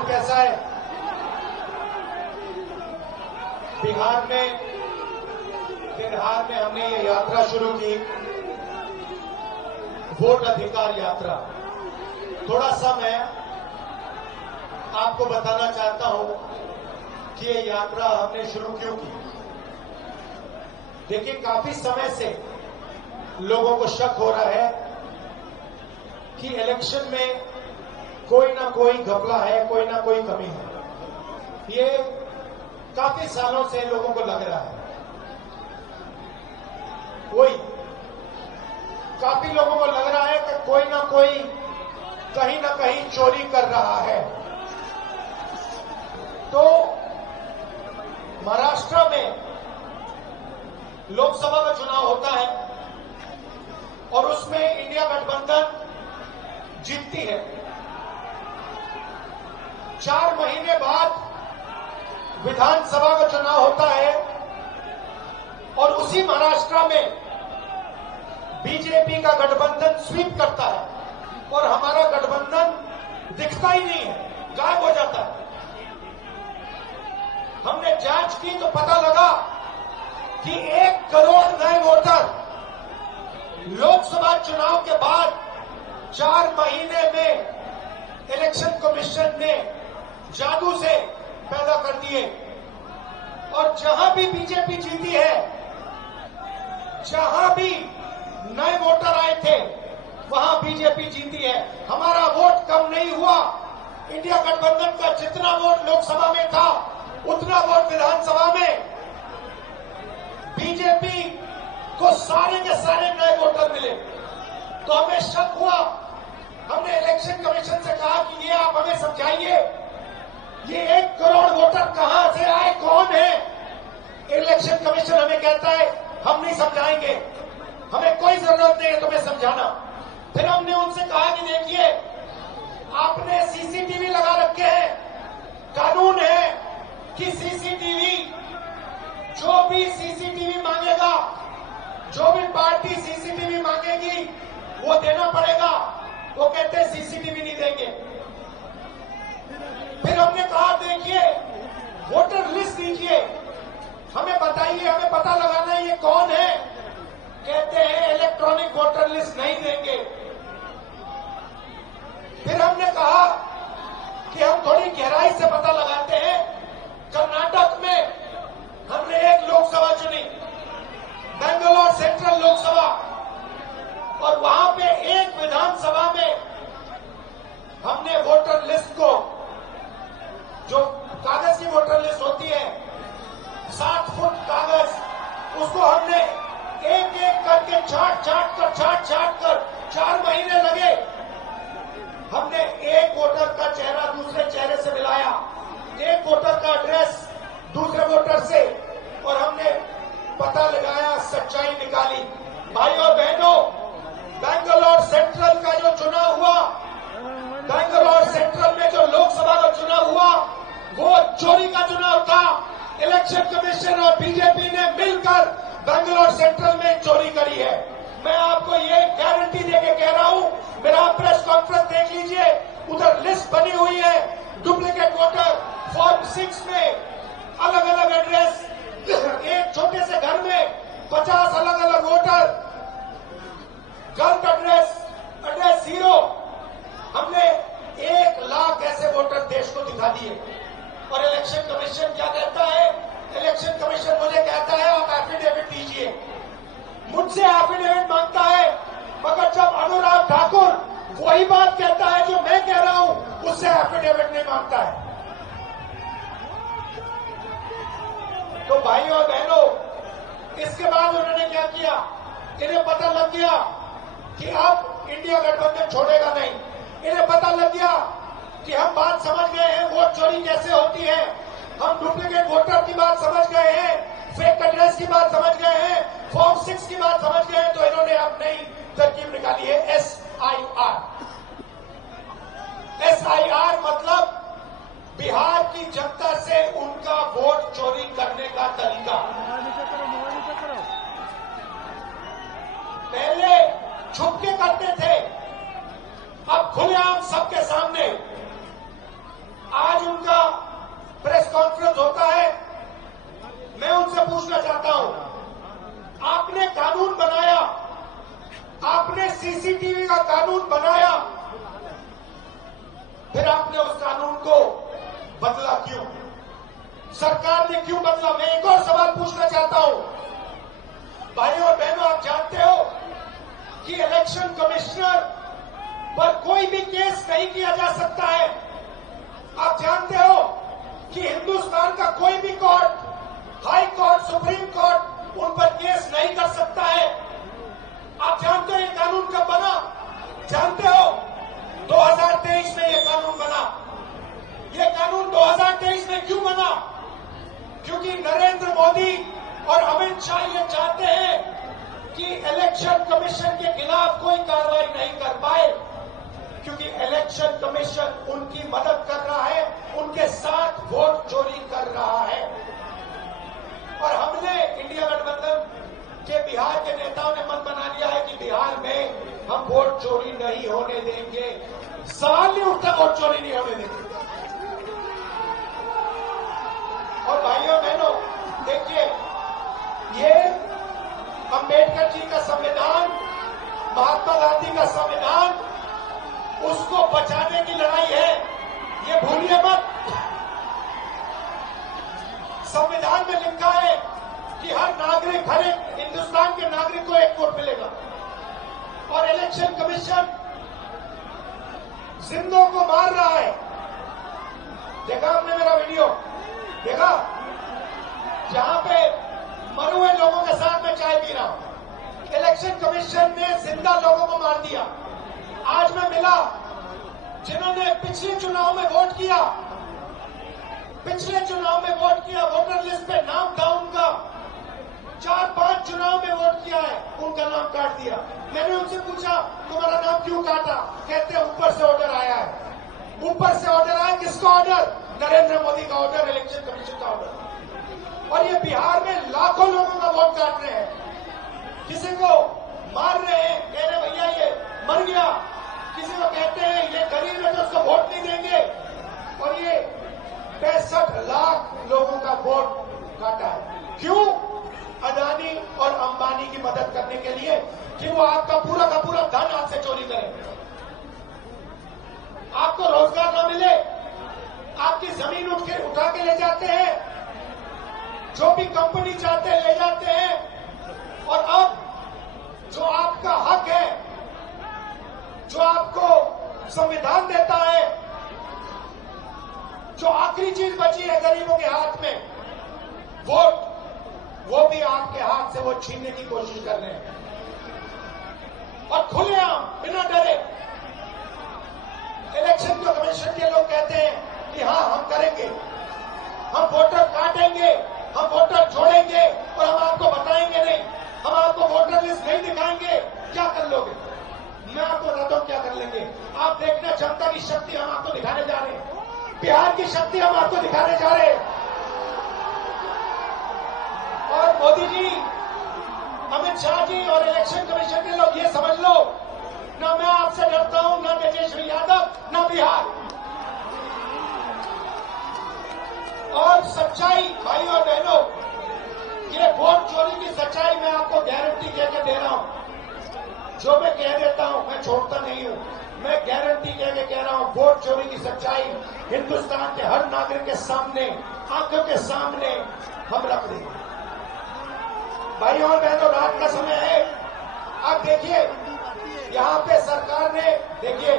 Mood कैसा है? बिहार में हमने ये यात्रा शुरू की, वोट अधिकार यात्रा। थोड़ा सा मैं आपको बताना चाहता हूं कि ये यात्रा हमने शुरू क्यों की। देखिए, काफी समय से लोगों को शक हो रहा है कि इलेक्शन में कोई ना कोई घपला है, कोई ना कोई कमी है। ये काफी सालों से लोगों को लग रहा है। काफी लोगों को लग रहा है कि कोई ना कोई कहीं ना कहीं चोरी कर रहा है। तो महाराष्ट्र में लोकसभा का चुनाव होता है और उसमें इंडिया गठबंधन जीतती है। 4 महीने बाद विधानसभा का चुनाव होता है और उसी महाराष्ट्र में बीजेपी का गठबंधन स्वीप करता है और हमारा गठबंधन दिखता ही नहीं है, गायब हो जाता है। हमने जांच की तो पता लगा कि 1 करोड़ नए वोटर लोकसभा चुनाव के बाद 4 महीने में इलेक्शन कमीशन ने जादू से पैदा कर दिए। और जहां भी बीजेपी जीती है, जहां भी नए वोटर आए थे, वहां बीजेपी जीती है। हमारा वोट कम नहीं हुआ। इंडिया गठबंधन का जितना वोट लोकसभा में था, उतना वोट विधानसभा में बीजेपी को सारे के सारे नए वोटर मिले। तो हमें शक हुआ। हमने इलेक्शन कमीशन से कहा कि ये आप हमें समझाइए, ये 1 करोड़ वोटर कहां से आए, कौन है? इलेक्शन कमीशन हमें कहता है हम नहीं समझाएंगे, हमें कोई जरूरत नहीं है तुम्हें समझाना। फिर हमने उनसे कहा कि देखिए, आपने सीसीटीवी लगा रखे हैं, कानून है कि सीसीटीवी, जो भी सीसीटीवी मांगेगा, जो भी पार्टी सीसीटीवी मांगेगी, वो देना पड़ेगा। वो कहते हैं सीसीटीवी नहीं देंगे। फिर हमने कहा देखिए, वोटर लिस्ट दीजिए, हमें बताइए, हमें पता लगाना है ये कौन है। कहते हैं इलेक्ट्रॉनिक वोटर लिस्ट नहीं देंगे। फिर हमने कहा कि हम थोड़ी गहराई से पता लगाते हैं। कर्नाटक में हमने एक लोकसभा चुनी, बेंगलोर सेंट्रल लोकसभा, और वहां पे एक विधानसभा में हमने वोटर लिस्ट को, जो कागज की वोटर लिस्ट होती है, 60 फुट कागज, उसको हमने एक एक करके छाट कर 4 महीने लगे। हमने एक वोटर का चेहरा दूसरे चेहरे से मिलाया, एक वोटर का एड्रेस दूसरे वोटर से, और हमने पता लगाया, सच्चाई निकाली। भाइयों और बहनों, बेंगलोर सेंट्रल का जो चुनाव हुआ, बेंगलोर सेंट्रल में जो लोकसभा का चुनाव हुआ, वो चोरी का चुनाव था। इलेक्शन कमीशन और बीजेपी ने मिलकर बेंगलोर सेंट्रल में चोरी करी है। मैं आपको ये गारंटी देके कह रहा हूं, मेरा प्रेस कॉन्फ्रेंस देख लीजिए, उधर लिस्ट बनी हुई है। डुप्लीकेट वोटर फॉर्म 6 में अलग अलग एड्रेस, एक छोटे से घर में 50 अलग अलग वोटर, गलत एड्रेस 0। हमने 1 लाख ऐसे वोटर देश को दिखा दिए। और इलेक्शन कमीशन क्या कहता है? इलेक्शन कमीशन मुझे कहता है आप एफिडेविट दीजिए, मुझसे एफिडेविट मांगता है। मगर जब अनुराग ठाकुर वही बात कहता है जो मैं कह रहा हूं, उससे एफिडेविट नहीं मांगता है। तो भाइयों और बहनों, इसके बाद उन्होंने क्या किया? इन्हें पता लग गया कि अब इंडिया गठबंधन छोड़ेगा नहीं। इन्हें पता लग गया कि हम बात समझ गए हैं, वोट चोरी कैसे होती है, हम डुप्लीकेट वोटर की बात समझ गए हैं, फेक एड्रेस की बात समझ गए हैं, फॉर्म 6 की बात समझ गए हैं। तो इन्होंने अब नई तरकीब निकाली है, SIR। SIR मतलब बिहार की जनता से उनका वोट चोरी करने का तरीका। पहले छुप के करते थे, अब खुलेआम सबके सामने। आज नहीं किया जा सकता है। आप जानते हो कि हिंदुस्तान का कोई भी court, high court, supreme court उन पर केस नहीं कर सकता है। आप जानते हो ये कानून कब बना? जानते हो 2023 में ये कानून बना। ये कानून 2023 में क्यों बना? क्योंकि नरेंद्र मोदी और अमित शाह ये चाहते हैं कि इलेक्शन कमीशन के खिलाफ कोई कार्रवाई नहीं कर पाए, क्योंकि इलेक्शन कमीशन उनकी मदद कर रहा है, उनके साथ वोट चोरी कर रहा है। और हमने इंडिया गठबंधन के बिहार के नेताओं ने मन बना लिया है कि बिहार में हम वोट चोरी नहीं होने देंगे। सवाल नहीं उठता, वोट चोरी नहीं होने देंगे। और भाइयों बहनों, देखिए, ये अंबेडकर जी का संविधान, महात्मा गांधी का संविधान, उसको बचाने की लड़ाई है, ये भूलिए मत। संविधान में लिखा है कि हर नागरिक, हर एक हिंदुस्तान के नागरिक को एक वोट मिलेगा। और इलेक्शन कमीशन जिंदों को मार रहा है। देखा हमने मेरा वीडियो? देखा? जहां पे मरे हुए लोगों के साथ मैं चाय पी रहा हूं। इलेक्शन कमीशन ने जिंदा लोगों को मार दिया। आज मैं मिला जिन्होंने पिछले चुनाव में वोट किया, पिछले चुनाव में वोट किया, वोटर लिस्ट पे नाम था उनका, 4-5 चुनाव में वोट किया है, उनका नाम काट दिया। मैंने उनसे पूछा तुम्हारा नाम क्यों काटा? कहते ऊपर से ऑर्डर आया है। ऊपर से ऑर्डर आया, किसका ऑर्डर? नरेंद्र मोदी का ऑर्डर, इलेक्शन कमीशन का ऑर्डर। और ये बिहार में लाखों लोगों का वोट काट रहे हैं। किसी को मार रहे हैं, कह रहे भैया ये मर गया। किसी को कहते हैं ये गरीब है तो उसको वोट नहीं देंगे। और ये 65 लाख लोगों का वोट काटा है। क्यों? अदानी और अंबानी की मदद करने के लिए कि वो आपका पूरा का पूरा धन आपसे चोरी करें, आपको रोजगार न मिले, आपकी जमीन उठा के ले जाते हैं, जो भी कंपनी चाहते हैं ले जाते हैं। और अब जो आपका हक है, जो आपको संविधान देता है, जो आखिरी चीज बची है गरीबों के हाथ में, वोट, वो भी आपके हाथ से वो छीनने की कोशिश कर रहे हैं। और खुलेआम, बिना डरे, इलेक्शन कमीशन के लोग कहते हैं कि हाँ हम करेंगे, हम वोटर काटेंगे, हम वोटर जोड़ेंगे और हम आपको बताएंगे नहीं, हम आपको वोटर लिस्ट नहीं दिखाएंगे। क्या कर लोगे? मैं आपको बताता हूं क्या कर लेंगे। आप देखना, जनता की शक्ति हम आपको दिखाने जा रहे हैं, बिहार की शक्ति हम आपको दिखाने जा रहे हैं। और मोदी जी, अमित शाह जी और इलेक्शन कमीशन के लोग ये समझ लो, ना मैं आपसे डरता हूं, ना तेजस्वी यादव, ना बिहार। और सच्चाई, भाई और बहनों, ये वोट चोरी की सच्चाई मैं आपको गारंटी कहकर दे रहा हूं। जो मैं कह देता हूं मैं छोड़ता नहीं हूं, मैं गारंटी कहकर कह रहा हूं, वोट चोरी की सच्चाई हिंदुस्तान के हर नागरिक के सामने, आंखों के सामने हम रख देंगे। भाइयों और बहनों, रात का समय है। आप देखिए, यहाँ पे सरकार ने, देखिए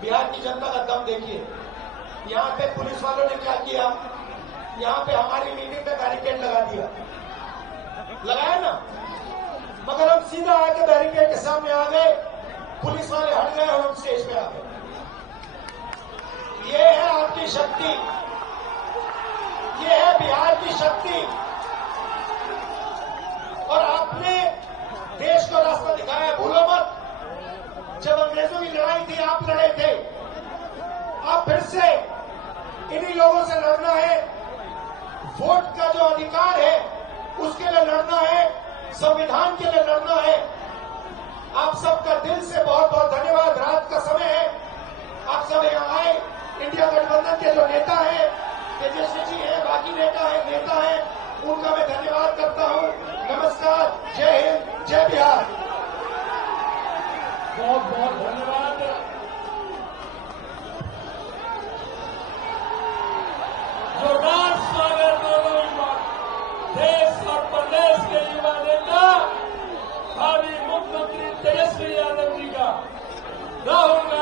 बिहार की जनता का दम देखिए। यहाँ पे पुलिस वालों ने क्या किया? यहाँ पे हमारी मीटिंग पे बैरिकेड लगा दिया, लगाया ना, मगर हम सीधा आके बैरिकेड के सामने आ गए, पुलिस वाले हट गए और हम स्टेज पे आ गए। ये है आपकी शक्ति, ये है बिहार की शक्ति। और आपने देश को रास्ता दिखाया, भूलो मत। जब अंग्रेजों की लड़ाई थी, आप लड़े थे, आप फिर से इन्हीं लोगों से लड़ना है। वोट का जो अधिकार है उसके लिए लड़ना है, संविधान के लिए लड़ना है। आप सबका दिल से बहुत बहुत धन्यवाद। रात का समय है, आप सब यहाँ आए। इंडिया गठबंधन के जो नेता हैं, तेजस्वी जी हैं, बाकी नेता हैं, उनका मैं धन्यवाद करता हूँ। नमस्कार, जय हिंद, जय बिहार। बहुत बहुत धन्यवाद।